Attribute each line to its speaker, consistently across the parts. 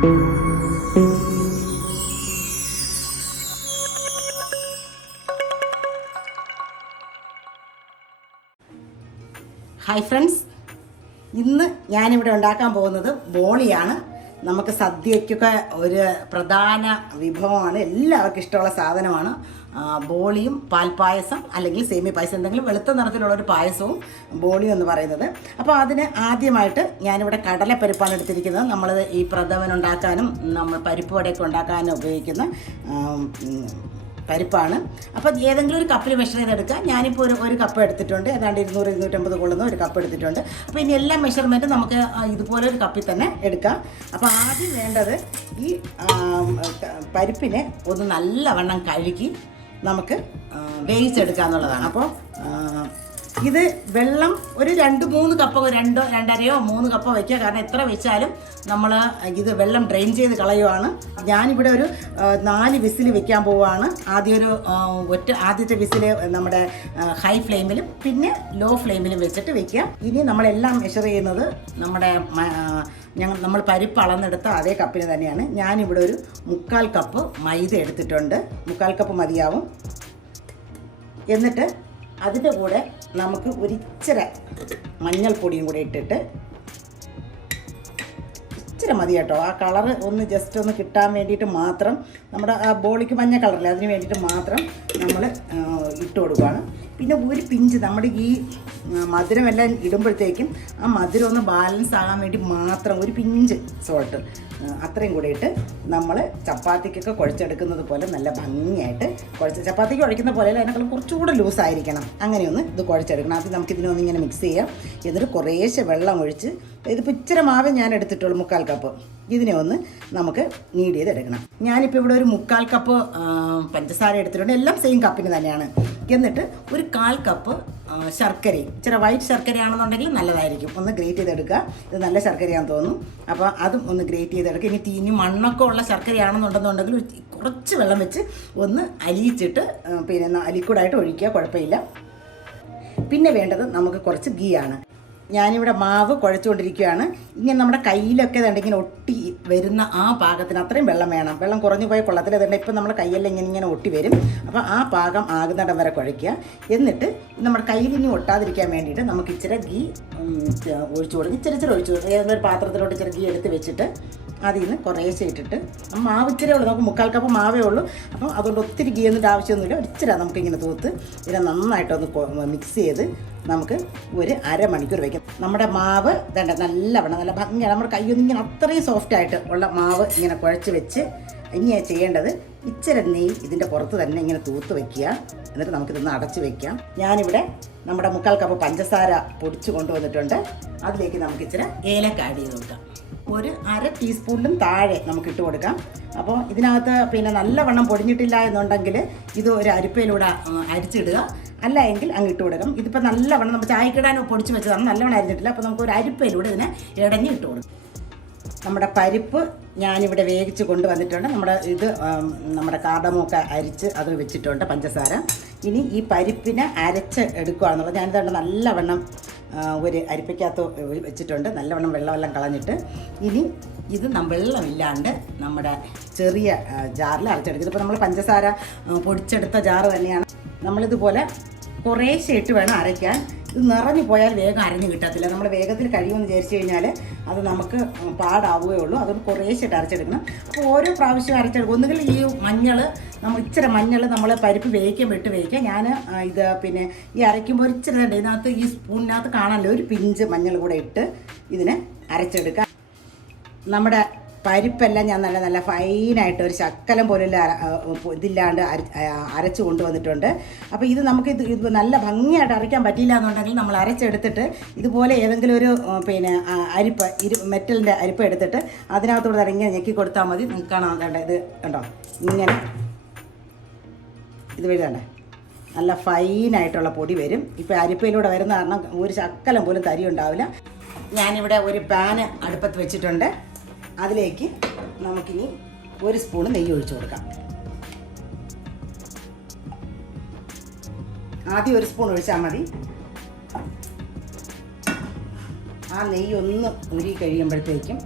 Speaker 1: Hi friends ഇന്ന് ഞാനിവിടെ ഉണ്ടാക്കാൻ പോകുന്നത് ബോളിയാണ്. നമുക്ക് സദ്യയ്ക്കൊക്കെ ഒരു പ്രധാന വിഭവമാണ് എല്ലാവർക്കും ഇഷ്ടമുള്ള സാധനമാണ്. ബോളിയും പാൽപ്പായസം അല്ലെങ്കിൽ സേമി പായസം എന്തെങ്കിലും വെളുത്ത നിറത്തിലുള്ള ഒരു പായസവും ബോളിയും എന്ന് പറയുന്നത്. അപ്പോൾ അതിന് ആദ്യമായിട്ട് ഞാനിവിടെ കടലപ്പരിപ്പാണ് എടുത്തിരിക്കുന്നത്. നമ്മൾ ഈ പ്രഥമൻ ഉണ്ടാക്കാനും നമ്മൾ പരിപ്പ് വടയൊക്കെ ഉണ്ടാക്കാനും ഉപയോഗിക്കുന്ന പരിപ്പാണ്. അപ്പോൾ ഏതെങ്കിലും ഒരു കപ്പിൽ മെഷർ ചെയ്തെടുക്കുക. ഞാനിപ്പോൾ ഒരു ഒരു കപ്പ് എടുത്തിട്ടുണ്ട്. ഏതാണ്ട് ഇരുന്നൂറ് ഇരുന്നൂറ്റമ്പത് കൊള്ളുന്ന ഒരു കപ്പ് എടുത്തിട്ടുണ്ട്. അപ്പോൾ ഇനി എല്ലാ മെഷർമെന്റും നമുക്ക് ഇതുപോലെ ഒരു കപ്പിൽ തന്നെ എടുക്കാം. അപ്പോൾ ആദ്യം വേണ്ടത് ഈ പരിപ്പിനെ ഒന്ന് നല്ലവണ്ണം കഴുകി നമുക്ക് വേവിച്ചെടുക്കാന്നുള്ളതാണ്. അപ്പോൾ ഇത് വെള്ളം ഒരു രണ്ട് മൂന്ന് കപ്പ് രണ്ടോ രണ്ടരയോ മൂന്ന് കപ്പ് വെക്കുക. കാരണം എത്ര വെച്ചാലും നമ്മൾ ഇത് വെള്ളം ഡ്രെയിൻ ചെയ്ത് കളയുവാണ്. ഞാനിവിടെ ഒരു നാല് വിസിൽ വെക്കാൻ പോവുകയാണ് ആദ്യം ഒരു ഒറ്റ ആദ്യത്തെ വിസിൽ നമ്മുടെ ഹൈ ഫ്ലെയിമിലും പിന്നെ ലോ ഫ്ലെയിമിലും വെച്ചിട്ട് വെക്കുക. ഇനി നമ്മളെല്ലാം മെഷർ ചെയ്യുന്നത് നമ്മുടെ ഞങ്ങൾ നമ്മൾ പരിപ്പ് അളന്നെടുത്ത അതേ കപ്പിന് തന്നെയാണ്. ഞാനിവിടെ ഒരു മുക്കാൽ കപ്പ് മൈദ എടുത്തിട്ടുണ്ട്. മുക്കാൽ കപ്പ് മതിയാവും. എന്നിട്ട് അതിന്റെ കൂടെ നമുക്ക് ഒരിച്ചിരി മഞ്ഞൾപ്പൊടിയും കൂടെ ഇട്ടിട്ട് ഇച്ചിരി മതി കേട്ടോ. ആ കളറ് ഒന്ന് ജസ്റ്റ് ഒന്ന് കിട്ടാൻ വേണ്ടിയിട്ട് മാത്രം നമ്മുടെ ആ ബോളിക്ക് മഞ്ഞ കളറില്ല അതിന് വേണ്ടിയിട്ട് മാത്രം നമ്മൾ ഇട്ട് കൊടുക്കുകയാണ്. പിന്നെ ഒരു പിഞ്ച് നമ്മുടെ ഈ മധുരമെല്ലാം ഇടുമ്പോഴത്തേക്കും ആ മധുരം ഒന്ന് ബാലൻസ് ആകാൻ വേണ്ടി മാത്രം ഒരു പിഞ്ച് സോൾട്ട് അത്രയും കൂടെ ഇട്ട് നമ്മൾ ചപ്പാത്തിക്കൊക്കെ കുഴച്ചെടുക്കുന്നത് പോലെ നല്ല ഭംഗിയായിട്ട് കുഴച്ച് ചപ്പാത്തിക്ക് കുഴക്കുന്ന പോലെ അതിനേക്കാൾ കുറച്ചുകൂടെ ലൂസായിരിക്കണം. അങ്ങനെയൊന്ന് ഇത് കുഴച്ചെടുക്കണം. ആദ്യം നമുക്ക് ഇതിനൊന്ന് ഇങ്ങനെ മിക്സ് ചെയ്യാം. എന്നിട്ട് കുറേശ്ശെ വെള്ളം ഒഴിച്ച് ഇതിപ്പോൾ ഇച്ചിരി മാവ് ഞാൻ എടുത്തിട്ടുള്ളൂ മുക്കാൽ കപ്പ് ഇതിനെ ഒന്ന് നമുക്ക് നീഡ് ചെയ്തെടുക്കണം. ഞാനിപ്പോൾ ഇവിടെ ഒരു മുക്കാൽ കപ്പ് പഞ്ചസാര എടുത്തിട്ടുണ്ട്. എല്ലാം സെയിം കപ്പിന് തന്നെയാണ്. എന്നിട്ട് ഒരു കാൽ കപ്പ് ശർക്കരയും ഇച്ചിരി വൈറ്റ് ശർക്കരയാണെന്നുണ്ടെങ്കിൽ നല്ലതായിരിക്കും. ഒന്ന് ഗ്രേറ്റ് ചെയ്തെടുക്കുക. ഇത് നല്ല ശർക്കരയാണെന്ന് തോന്നും. അപ്പോൾ അതും ഒന്ന് ഗ്രേറ്റ് ചെയ്തെടുക്കുക. ഇനി തീഞ്ഞ് മണ്ണൊക്കെ ഉള്ള ശർക്കരയാണെന്നുണ്ടെന്നുണ്ടെങ്കിൽ കുറച്ച് വെള്ളം വെച്ച് ഒന്ന് അലിയിച്ചിട്ട് പിന്നെ അലിക്കൂടായിട്ട് ഒഴിക്കുക. കുഴപ്പമില്ല. പിന്നെ വേണ്ടത് നമുക്ക് കുറച്ച് ഗീ ആണ്. ഞാനിവിടെ മാവ് കുഴച്ചുകൊണ്ടിരിക്കുകയാണ്. ഇങ്ങനെ നമ്മുടെ കയ്യിലൊക്കെ ഉണ്ടെങ്കിൽ ഒട്ടി വരുന്ന ആ പാകത്തിന് അത്രയും വെള്ളം വേണം. വെള്ളം കുറഞ്ഞു പോയ കൊള്ളത്തിൽ അതുകൊണ്ട് ഇപ്പം നമ്മുടെ കയ്യെല്ലാം ഇങ്ങനെ ഇങ്ങനെ ഒട്ടി വരും. അപ്പോൾ ആ പാകം ആകുന്നിടം വരെ കുഴയ്ക്കുക. എന്നിട്ട് നമ്മുടെ കയ്യിൽ ഇനി ഒട്ടാതിരിക്കാൻ വേണ്ടിയിട്ട് നമുക്ക് ഇച്ചിരി ഗീ ഒഴിച്ചു കൊടുക്കും ഇച്ചിരി ഇച്ചിരി ഒഴിച്ചു ഒരു പാത്രത്തിലോട്ട് ഇച്ചിരി ഗീ എടുത്ത് വെച്ചിട്ട് അതിൽ നിന്ന് കുറേശ്ശെ ഇട്ടിട്ട് മാവ് ഇച്ചിരി ഉള്ളൂ. നമുക്ക് മുക്കാൽ കപ്പ് മാവേ ഉള്ളൂ. അപ്പം അതുകൊണ്ട് ഒത്തിരി ഗീ ഒന്നും ആവശ്യമൊന്നുമില്ല. ഒരിച്ചിരി നമുക്കിങ്ങനെ തൂത്ത് ഇതിനെ നന്നായിട്ടൊന്ന് മിക്സ് ചെയ്ത് നമുക്ക് ഒരു അരമണിക്കൂർ വയ്ക്കാം നമ്മുടെ മാവ് വേണ്ട നല്ലവണ്ണം നല്ല ഭംഗിയാണ്. നമ്മുടെ കയ്യൊന്നും ഇങ്ങനെ അത്രയും സോഫ്റ്റ് ആയിട്ട് ഉള്ള മാവ് ഇങ്ങനെ കുഴച്ച് വെച്ച് ഇനിയാണ് ചെയ്യേണ്ടത് ഇച്ചിരി നെയ്യ് ഇതിന്റെ പുറത്ത് തന്നെ ഇങ്ങനെ തൂത്ത് വെക്കുക. എന്നിട്ട് നമുക്കിതൊന്ന് അടച്ച് വെക്കാം. ഞാനിവിടെ നമ്മുടെ മുക്കാൽ കപ്പ് പഞ്ചസാര പൊടിച്ച് കൊണ്ടുവന്നിട്ടുണ്ട്. അതിലേക്ക് നമുക്ക് ഇച്ചിരി ഏലക്ക ആഡ് ചെയ്ത് കൊടുക്കാം. ഒരു അര ടീസ്പൂണിലും താഴെ നമുക്ക് ഇട്ട് കൊടുക്കാം. അപ്പോൾ ഇതിനകത്ത് പിന്നെ നല്ലവണ്ണം പൊടിഞ്ഞിട്ടില്ല എന്നുണ്ടെങ്കിൽ ഇത് ഒരു അരിപ്പയിലൂടെ അരിച്ചിടുക. അല്ല എങ്കിൽ അങ്ങ് ഇട്ട് കൊടുക്കാം. ഇതിപ്പോൾ നല്ലവണ്ണം നമ്മൾ ചായക്കിടാൻ പൊടിച്ച് വെച്ചതാണ്. നല്ലവണ്ണം അരിഞ്ഞിട്ടില്ല. അപ്പോൾ നമുക്ക് ഒരു അരിപ്പയിലൂടെ ഇതിനെ ഇടഞ്ഞ് ഇട്ട് കൊടുക്കും. നമ്മുടെ പരിപ്പ് ഞാനിവിടെ വേവിച്ച് കൊണ്ടുവന്നിട്ടുണ്ട്. നമ്മുടെ ഇത് നമ്മുടെ കാടമൊക്കെ അരിച്ച് അത് വെച്ചിട്ടുണ്ട് പഞ്ചസാര. ഇനി ഈ പരിപ്പിനെ അരച്ച് എടുക്കുകയാണെന്നുള്ളത് ഞാനിതുകൊണ്ട് നല്ലവണ്ണം ഒരു അരിപ്പയ്ക്കകത്ത് വെച്ചിട്ടുണ്ട്. നല്ലവണ്ണം വെള്ളമെല്ലാം കളഞ്ഞിട്ട്. ഇനി ഇത് വെള്ളമില്ലാണ്ട് നമ്മുടെ ചെറിയ ജാറിൽ അരച്ചെടുക്കും. ഇതിപ്പോൾ നമ്മൾ പഞ്ചസാര പൊടിച്ചെടുത്ത ജാറ് തന്നെയാണ്. നമ്മളിതുപോലെ കുറേശ്ശെ ഇട്ട് വേണം അരയ്ക്കാൻ. ഇത് നിറഞ്ഞു പോയാൽ വേഗം അരഞ്ഞു കിട്ടത്തില്ല. നമ്മൾ വേഗത്തിൽ കഴിയുമെന്ന് വിചാരിച്ചു കഴിഞ്ഞാൽ അത് നമുക്ക് പാടാവുകയേ ഉള്ളൂ. അതുകൊണ്ട് കുറേശ്ശായിട്ട് അരച്ചെടുക്കണം. അപ്പോൾ ഓരോ പ്രാവശ്യം അരച്ചെടുക്കും. ഒന്നുകിൽ ഈ മഞ്ഞൾ നമ്മൾ ഇച്ചിരി മഞ്ഞൾ നമ്മൾ പരിപ്പ് വേവിക്കാൻ വിട്ട് വേവിക്കാം ഞാൻ ഇത് പിന്നെ ഈ അരയ്ക്കുമ്പോൾ ഇച്ചിരി ഉണ്ട് ഇതിനകത്ത് ഈ സ്പൂണിനകത്ത് കാണാനുള്ള ഒരു പിഞ്ച് മഞ്ഞൾ കൂടെ ഇട്ട് ഇതിനെ അരച്ചെടുക്കാം നമ്മുടെ പരിപ്പെല്ലാം ഞാൻ നല്ല നല്ല ഫൈനായിട്ട് ഒരു ശക്കലം പോലുള്ള ഇതില്ലാണ്ട് അര അരച്ച് കൊണ്ടുവന്നിട്ടുണ്ട്. അപ്പോൾ ഇത് നമുക്ക് ഇത് ഇത് നല്ല ഭംഗിയായിട്ട് അരയ്ക്കാൻ പറ്റിയില്ല എന്നുണ്ടെങ്കിൽ നമ്മൾ അരച്ചെടുത്തിട്ട് ഇതുപോലെ ഏതെങ്കിലും ഒരു പിന്നെ അരിപ്പ് ഇരു മെറ്റലിന്റെ അരിപ്പ് എടുത്തിട്ട് അതിനകത്തോട് ഇങ്ങനെ ഞെക്കി കൊടുത്താൽ മതി. നിങ്ങൾക്ക് കാണാൻ വേണ്ട ഇത് കണ്ടോ? ഇങ്ങനെ. ഇത് വഴി കണ്ടേ? നല്ല ഫൈനായിട്ടുള്ള പൊടി വരും. ഇപ്പോൾ അരിപ്പയിലൂടെ വരുന്ന കാരണം ഒരു ശക്കലം പോലും തരി ഉണ്ടാവില്ല. ഞാനിവിടെ ഒരു പാന് അടുപ്പത്ത് വെച്ചിട്ടുണ്ട്. അതിലേക്ക് നമുക്കിനി ഒരു സ്പൂൺ നെയ്യ് ഒഴിച്ചു കൊടുക്കാം. ആദ്യം ഒരു സ്പൂൺ ഒഴിച്ചാൽ മതി. ആ നെയ്യ് ഒന്ന് ഉരുകി കഴിയുമ്പോഴത്തേക്കും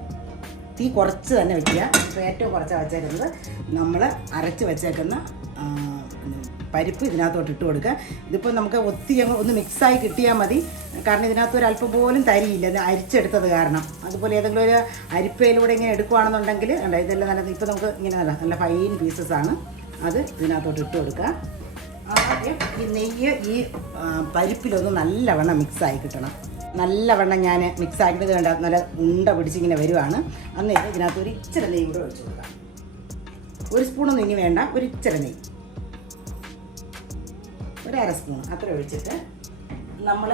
Speaker 1: തീ കുറച്ച് തന്നെ വയ്ക്കുക ഏറ്റവും കുറച്ചാണ് വെച്ചേക്കുന്നത് നമ്മൾ അരച്ച് വെച്ചേക്കുന്ന പരിപ്പ് ഇതിനകത്തോട്ട് ഇട്ട് കൊടുക്കുക. ഇതിപ്പോൾ നമുക്ക് ഒത്തിരി ഒന്ന് മിക്സായി കിട്ടിയാൽ മതി. കാരണം ഇതിനകത്ത് ഒരു അല്പം പോലും തരിയില്ല. ഇത് അരിച്ചെടുത്തത് കാരണം. അതുപോലെ ഏതെങ്കിലും ഒരു അരിപ്പയിലൂടെ ഇങ്ങനെ എടുക്കുകയാണെന്നുണ്ടെങ്കിൽ അല്ല ഇതെല്ലാം നല്ല ഇപ്പോൾ നമുക്ക് ഇങ്ങനെ നല്ല നല്ല ഫൈൻ പീസസ് ആണ്. അത് ഇതിനകത്തോട്ട് ഇട്ട് കൊടുക്കുക. ആദ്യം ഈ നെയ്യ് ഈ പരിപ്പിലൊന്ന് നല്ലവണ്ണം മിക്സായി കിട്ടണം. നല്ലവണ്ണം ഞാൻ മിക്സ് ആക്കിയത് കണ്ട നല്ല ഉണ്ട പിടിച്ചിങ്ങനെ വരുവാണ്. അന്നേരം ഇതിനകത്ത് ഒരു ഇച്ചിരി നെയ്യ് കൂടെ ഒഴിച്ചു കൊടുക്കാം. ഒരു സ്പൂണൊന്നും ഇനി വേണ്ട ഒരു ഇച്ചിരി നെയ്യ്. ഒരു അര സ്പൂൺ അത്ര ഒഴിച്ചിട്ട് നമ്മൾ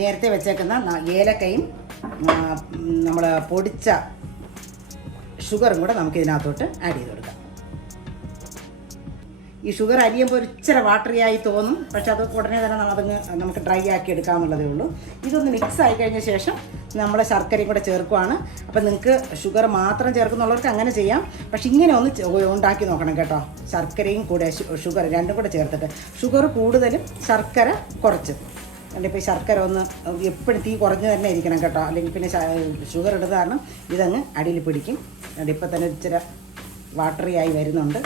Speaker 1: നേരത്തെ വെച്ചേക്കുന്ന ഏലക്കയും നമ്മൾ പൊടിച്ച ഷുഗറും കൂടെ നമുക്ക് ഇതിനകത്തോട്ട് ആഡ് ചെയ്ത് കൊടുക്കാം. ഈ ഷുഗർ അരിയുമ്പോൾ ഒരു ഇച്ചിരി വാട്ടറിയായി തോന്നും. പക്ഷെ അത് ഉടനെ തന്നെ നമുക്കങ്ങ് നമുക്ക് ഡ്രൈ ആക്കി എടുക്കാമെന്നുള്ളതേ ഉള്ളൂ. ഇതൊന്ന് മിക്സ് ആയി കഴിഞ്ഞ ശേഷം നമ്മൾ ശർക്കരയും കൂടെ ചേർക്കുവാണ്. അപ്പം നിങ്ങൾക്ക് ഷുഗർ മാത്രം ചേർക്കുന്നുള്ളവർക്ക് അങ്ങനെ ചെയ്യാം. പക്ഷെ ഇങ്ങനെ ഒന്ന് ഉണ്ടാക്കി നോക്കണം കേട്ടോ. ശർക്കരയും കൂടെ ഷുഗർ രണ്ടും കൂടെ ചേർത്തിട്ട്. ഷുഗർ കൂടുതലും ശർക്കര കുറച്ച്. ഇപ്പോൾ ശർക്കര ഒന്ന് എപ്പോഴും തീ കുറഞ്ഞ് തന്നെ ഇരിക്കണം കേട്ടോ. അല്ലെങ്കിൽ പിന്നെ ഷുഗർ ഇടുന്ന കാരണം ഇതങ്ങ് അടിയിൽ പിടിക്കും. ഇപ്പം തന്നെ ഇച്ചിരി വാട്ടറി ആയി വരുന്നുണ്ട്.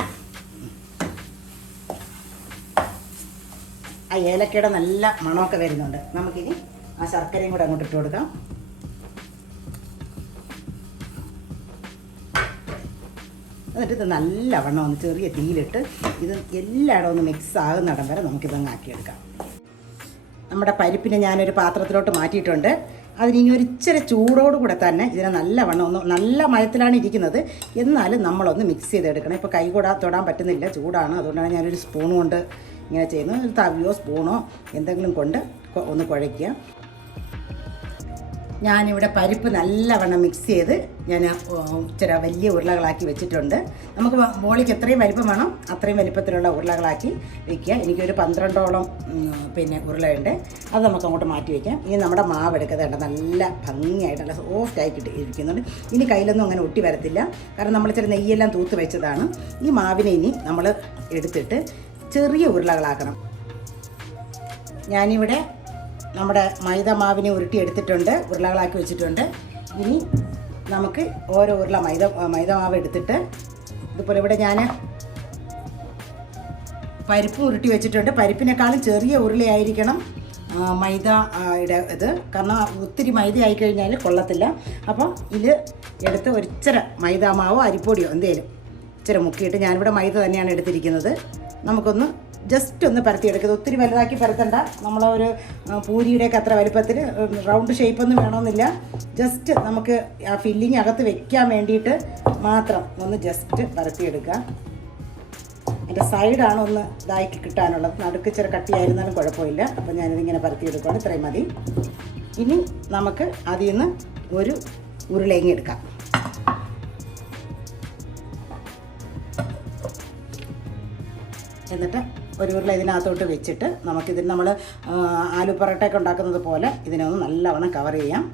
Speaker 1: ആ ഏലക്കയുടെ നല്ല മണമൊക്കെ വരുന്നുണ്ട്. നമുക്കിനി ആ ശർക്കരയും കൂടെ അങ്ങോട്ട് ഇട്ട് കൊടുക്കാം. എന്നിട്ട് ഇത് നല്ലവണ്ണം ഒന്ന് ചെറിയ തീയിലിട്ട് ഇത് എല്ലായിടവും ഒന്ന് മിക്സ് ആകുന്നിടം വരെ നമുക്കിതങ്ങ് ആക്കിയെടുക്കാം. നമ്മുടെ പരിപ്പിനെ ഞാനൊരു പാത്രത്തിലോട്ട് മാറ്റിയിട്ടുണ്ട്. അതിന് ഇനി ഒരു ഇച്ചിരി ചൂടോടുകൂടെ തന്നെ ഇതിനെ നല്ല വണ്ണം ഒന്ന് നല്ല മയത്തിലാണ് ഇരിക്കുന്നത്. എന്നാലും നമ്മളൊന്ന് മിക്സ് ചെയ്തെടുക്കണം. ഇപ്പോൾ കൈ കൂടാ തൊടാൻ പറ്റുന്നില്ല ചൂടാണ്. അതുകൊണ്ടാണ് ഞാനൊരു സ്പൂൺ കൊണ്ട് ഇങ്ങനെ ചെയ്യുന്നത്. ഒരു തവിയോ സ്പൂണോ എന്തെങ്കിലും കൊണ്ട് ഒന്ന് കുഴയ്ക്കുക. ഞാനിവിടെ പരിപ്പ് നല്ലവണ്ണം മിക്സ് ചെയ്ത് ഞാൻ ഇച്ചിരി വലിയ ഉരുളകളാക്കി വെച്ചിട്ടുണ്ട്. നമുക്ക് മോളിക്ക് എത്രയും വലിപ്പം വേണം അത്രയും വലിപ്പത്തിലുള്ള ഉരുളകളാക്കി വെക്കുക. എനിക്കൊരു പന്ത്രണ്ടോളം പിന്നെ ഉരുളയുണ്ട്. അത് നമുക്ക് അങ്ങോട്ട് മാറ്റി വയ്ക്കാം ഇനി നമ്മുടെ മാവ് എടുക്കുന്നത് നല്ല ഭംഗിയായിട്ട് നല്ല സോഫ്റ്റായി ഇരിക്കുന്നുണ്ട്. ഇനി കയ്യിലൊന്നും അങ്ങനെ ഒട്ടി വരത്തില്ല. കാരണം നമ്മൾ ഇച്ചിരി നെയ്യെല്ലാം തൂത്ത് വെച്ചതാണ്. ഈ മാവിനെ ഇനി നമ്മൾ എടുത്തിട്ട് ചെറിയ ഉരുളകളാക്കണം. ഞാനിവിടെ നമ്മുടെ മൈദ മാവിനെ ഉരുട്ടി എടുത്തിട്ടുണ്ട് ഉരുളകളാക്കി വെച്ചിട്ടുണ്ട്. ഇനി നമുക്ക് ഓരോ ഉരുള മൈദ മൈദ മാവ് എടുത്തിട്ട് ഇതുപോലെ ഇവിടെ ഞാൻ പരിപ്പ് ഉരുട്ടി വെച്ചിട്ടുണ്ട്. പരിപ്പിനേക്കാളും ചെറിയ ഉരുളയായിരിക്കണം മൈദ ഇടെ ഇത്. കാരണം ഒത്തിരി മൈദ ആയി കഴിഞ്ഞാൽ കൊള്ളത്തില്ല. അപ്പം ഇത് എടുത്ത് ഒരിച്ചിരി മൈദ മാവോ അരിപ്പൊടിയോ എന്തേലും ഇച്ചിരി മുക്കിയിട്ട് ഞാനിവിടെ മൈദ തന്നെയാണ് എടുത്തിരിക്കുന്നത്. നമുക്കൊന്ന് ജസ്റ്റ് ഒന്ന് പരത്തിയെടുക്കുന്നത് ഒത്തിരി വലുതാക്കി പരത്തണ്ട. നമ്മളൊരു പൂരിയുടെയൊക്കെ അത്ര വലുപ്പത്തിൽ റൗണ്ട് ഷേപ്പൊന്നും വേണമെന്നില്ല. ജസ്റ്റ് നമുക്ക് ആ ഫില്ലിങ് അകത്ത് വെക്കാൻ വേണ്ടിയിട്ട് മാത്രം ഒന്ന് ജസ്റ്റ് പരത്തിയെടുക്കുക. എന്റെ സൈഡാണ് ഒന്ന് ഇതാക്കി കിട്ടാനുള്ളത്. നടുക്ക് ചെറു കട്ടിയായിരുന്നാലും കുഴപ്പമില്ല. അപ്പോൾ ഞാനിതിങ്ങനെ പരത്തിയെടുക്കുകയാണ് ഇത്രയും മതി. ഇനി നമുക്ക് അതിൽ നിന്ന് ഒരു ഉരുളേങ്ങി എടുക്കാം. എന്നിട്ട് ഒരു ഉരുള ഇതിനകത്തോട്ട് വെച്ചിട്ട് നമുക്കിതിന് നമ്മൾ ആലു പൊറോട്ടയൊക്കെ ഉണ്ടാക്കുന്നത് പോലെ ഇതിനെ ഒന്ന് നല്ലവണ്ണം കവർ ചെയ്യാം.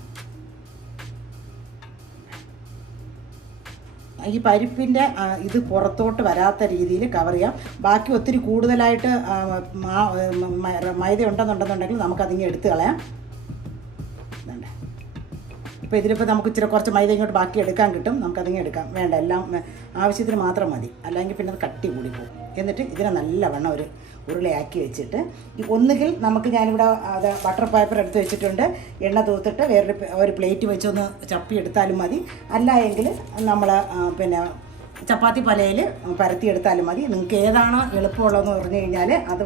Speaker 1: ഈ പരിപ്പിന്റെ ഇത് പുറത്തോട്ട് വരാത്ത രീതിയിൽ കവർ ചെയ്യാം. ബാക്കി ഒത്തിരി കൂടുതലായിട്ട് മൈദ ഉണ്ടെന്നുണ്ടെന്നുണ്ടെങ്കിൽ നമുക്കതിങ്ങനെ എടുത്തു കളയാം. ഇപ്പോൾ ഇതിലിപ്പോൾ നമുക്ക് ഇച്ചിരി കുറച്ച് മൈദ ഇങ്ങോട്ട് ബാക്കി എടുക്കാൻ കിട്ടും. നമുക്കതിങ്ങനെ എടുക്കാം. വേണ്ട എല്ലാം ആവശ്യത്തിന് മാത്രം മതി. അല്ലെങ്കിൽ പിന്നെ അത് കട്ടി കൂടി പോകും എന്നിട്ട് ഇതിനെ നല്ലവണ്ണം ഒരു ഉരുളയാക്കി വെച്ചിട്ട് ഒന്നുകിൽ നമുക്ക് ഞാനിവിടെ അത് ബട്ടർ പേപ്പർ എടുത്ത് വെച്ചിട്ടുണ്ട്. എണ്ണ തൂത്തിട്ട് വേറൊരു ഒരു പ്ലേറ്റ് വെച്ചൊന്ന് ചപ്പി എടുത്താലും മതി. അല്ല എങ്കിൽ നമ്മൾ പിന്നെ ചപ്പാത്തി പലയിൽ പരത്തിയെടുത്താലും മതി. നിങ്ങൾക്ക് ഏതാണോ എളുപ്പമുള്ളതെന്ന് പറഞ്ഞു കഴിഞ്ഞാൽ അത്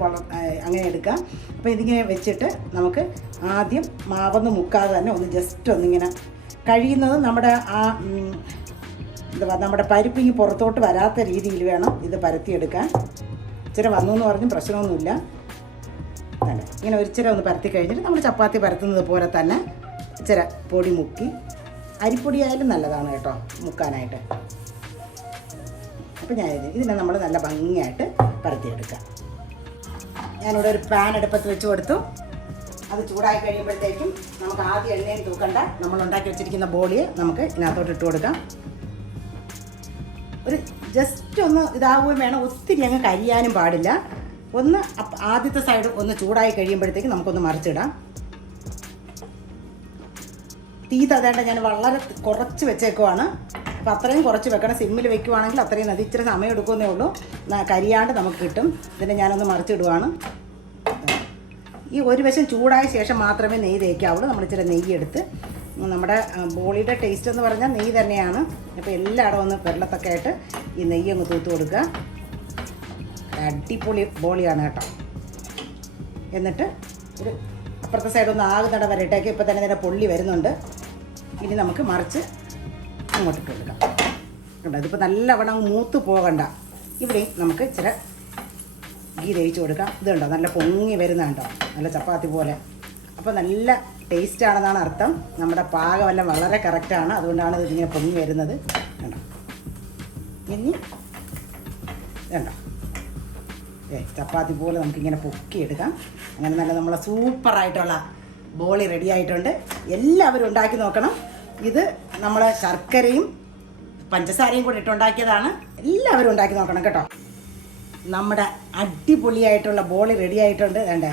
Speaker 1: അങ്ങനെ എടുക്കാം. അപ്പോൾ ഇതിങ്ങനെ വെച്ചിട്ട് നമുക്ക് ആദ്യം മാവൊന്ന് മുക്കാതെ തന്നെ ഒന്ന് ജസ്റ്റ് ഒന്നിങ്ങനെ കഴിയുന്നത് നമ്മുടെ ആ എന്താ എന്തുവാ നമ്മുടെ പരിപ്പിങ്ങി പുറത്തോട്ട് വരാത്ത രീതിയിൽ വേണം ഇത് പരത്തിയെടുക്കാൻ. ഇച്ചിരി വന്നു എന്ന് പറഞ്ഞ് പ്രശ്നമൊന്നുമില്ല. തന്നെ ഇങ്ങനെ ഒരു ഇച്ചിരി ഒന്ന് പരത്തി കഴിഞ്ഞിട്ട് നമ്മൾ ചപ്പാത്തി പരത്തുന്നത് പോലെ തന്നെ ഇച്ചിരി പൊടി മുക്കി. അരിപ്പൊടി ആയാലും നല്ലതാണ് കേട്ടോ മുക്കാനായിട്ട്. അപ്പോൾ ഞാൻ ഇതിനെ നമ്മൾ നല്ല ഭംഗിയായിട്ട് പരത്തിയെടുക്കാം. ഞാനിവിടെ ഒരു പാൻ അടുപ്പത്ത് വെച്ച് കൊടുത്തു. അത് ചൂടായി കഴിയുമ്പോഴത്തേക്കും നമുക്ക് ആദ്യം എണ്ണയും തൂക്കണ്ട. നമ്മൾ ഉണ്ടാക്കി വെച്ചിരിക്കുന്ന ബോളി നമുക്ക് ഇതിനകത്തോട്ട് ഇട്ട് കൊടുക്കാം. ഒരു ജസ്റ്റ് ഒന്ന് ഇതാവുകയും വേണം. ഒത്തിരി അങ്ങ് കരിയാനും പാടില്ല. ഒന്ന് ആദ്യത്തെ സൈഡ് ഒന്ന് ചൂടായി കഴിയുമ്പോഴത്തേക്ക് നമുക്കൊന്ന് മറിച്ചിടാം. തീ തതേണ്ട ഞാൻ വളരെ കുറച്ച് വെച്ചേക്കുവാണ്. അപ്പോൾ അത്രയും കുറച്ച് വെക്കണം. സിമ്മിൽ വെക്കുവാണെങ്കിൽ അത്രയും അത് ഇച്ചിരി സമയം എടുക്കുമെന്നേ ഉള്ളൂ. കരിയാണ്ട് നമുക്ക് കിട്ടും. ഇതിനെ ഞാനൊന്ന് മറിച്ചിടുവാണ്. ഈ ഒരു വശം ചൂടായ ശേഷം മാത്രമേ നെയ്യ് തേക്കാവുള്ളൂ. നമ്മൾ ഇച്ചിരി നെയ്യ് എടുത്ത് നമ്മുടെ ബോളിയുടെ ടേസ്റ്റ് എന്ന് പറഞ്ഞാൽ നെയ്യ് തന്നെയാണ്. അപ്പോൾ എല്ലായിടവും ഒന്ന് വെള്ളത്തൊക്കെ ആയിട്ട് ഈ നെയ്യ് ഒന്ന് തൂത്ത് കൊടുക്കുക. അടിപൊളി ബോളിയാണ് കേട്ടോ. എന്നിട്ട് ഒരു അപ്പുറത്തെ സൈഡ് ഒന്ന് ആകുന്നിട വരട്ടേക്ക്. ഇപ്പോൾ തന്നെ നേരെ പൊള്ളി വരുന്നുണ്ട്. ഇനി നമുക്ക് മറിച്ച് അങ്ങോട്ടിട്ട് കൊടുക്കാം. കണ്ടോ? ഇതിപ്പോൾ നല്ലവണ്ണം മൂത്ത് പോകണ്ട. ഇവിടെയും നമുക്ക് ഇച്ചിരി ഗീ തേച്ച് കൊടുക്കാം. ഇത് കണ്ടോ? നല്ല പൊങ്ങി വരുന്നുണ്ടോ നല്ല ചപ്പാത്തി പോലെ. അപ്പോൾ നല്ല ടേസ്റ്റ് ആണെന്നാണ് അർത്ഥം. നമ്മുടെ പാകമെല്ലാം വളരെ കറക്റ്റാണ് അതുകൊണ്ടാണ് ഇത് ഇങ്ങനെ പൊങ്ങി വരുന്നത്. കണ്ടോ? ഇനി വേണ്ട ഏ ചപ്പാത്തി പോലെ നമുക്കിങ്ങനെ പൊക്കിയെടുക്കാം. അങ്ങനെ നല്ല നമ്മളെ സൂപ്പറായിട്ടുള്ള ബോളി റെഡി ആയിട്ടുണ്ട്. എല്ലാവരും ഉണ്ടാക്കി നോക്കണം. ഇത് നമ്മൾ ശർക്കരയും പഞ്ചസാരയും കൂടി ഇട്ടുണ്ടാക്കിയതാണ് എല്ലാവരും ഉണ്ടാക്കി നോക്കണം കേട്ടോ. നമ്മുടെ അടിപൊളിയായിട്ടുള്ള ബോളി റെഡി ആയിട്ടുണ്ട്. വേണ്ടേ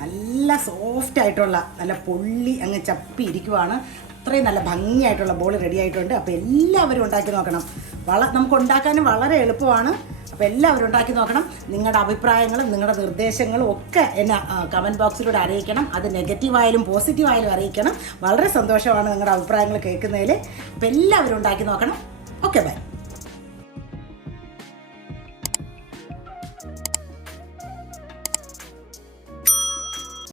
Speaker 1: നല്ല സോഫ്റ്റ് ആയിട്ടുള്ള നല്ല പൊള്ളി അങ്ങ് ചപ്പി ഇരിക്കുവാണ് അത്രയും നല്ല ഭംഗിയായിട്ടുള്ള ബോളി റെഡി ആയിട്ടുണ്ട്. അപ്പോൾ എല്ലാവരും ഉണ്ടാക്കി നോക്കണം. വള നമുക്ക് ഉണ്ടാക്കാനും വളരെ എളുപ്പമാണ്. അപ്പോൾ എല്ലാവരും ഉണ്ടാക്കി നോക്കണം. നിങ്ങളുടെ അഭിപ്രായങ്ങളും നിങ്ങളുടെ നിർദ്ദേശങ്ങളും ഒക്കെ എന്നെ കമന്റ് ബോക്സിലൂടെ അറിയിക്കണം. അത് നെഗറ്റീവായാലും പോസിറ്റീവായാലും അറിയിക്കണം. വളരെ സന്തോഷമാണ് നിങ്ങളുടെ അഭിപ്രായങ്ങൾ കേൾക്കുന്നതിൽ അപ്പോൾ എല്ലാവരും ഉണ്ടാക്കി നോക്കണം. Okay bye